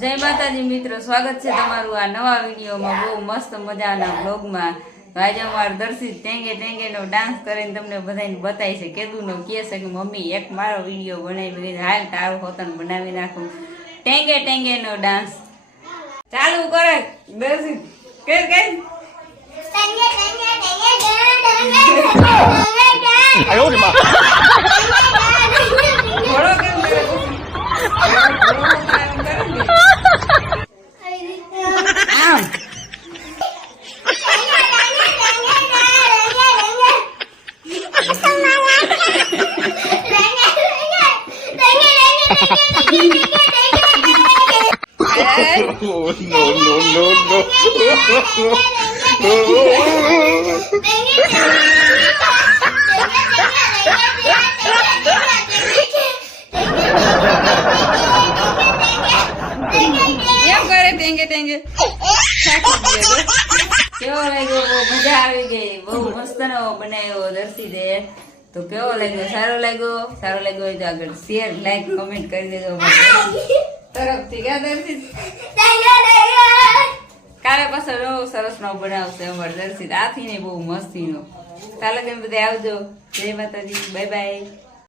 જય માતાજી મિત્રો, સ્વાગત છે તમારું આ નવા વિડીયોમાં, બહુ મસ્ત મજાના બ્લોગમાં। આજે અમારો દર્શિત ટેંગે ટેંગે નો ડાન્સ કરીને તમને બધાને બતાવી છે। કેદું નો કહે છે કે મમ્મી એક મારો વિડીયો બનાવી, હાલ તારું હોતન બનાવી નાખું। ટેંગે ટેંગે નો ડાન્સ ચાલુ કરે દર્શિત, કે ટેંગે ટેંગે ટેંગે ટેંગે આયો રે માં ઘોડો કેમ કરે? આમ Oh, no. કેમ કરે ટેંગે ટેંગે? કેવો લાગ્યો? બહુ મજા આવી ગઈ, બહુ મસ્ત નો બનાવ્યો દર્શિતે। તો કેવો લાગ્યો? સારો લાગ્યો? સારો લાગ્યો હોય તો આગળ શેર, લાઈક, કમેન્ટ કરી દેજો તરફથી। ક્યાં દર્શિત કાલે પાછળ નવો સરસ નો બનાવશે અમારો દર્શિત, આથી ને બહુ મસ્તી નો। ચાલો કે બધા આવજો। જય માતાજી, બાય બાય।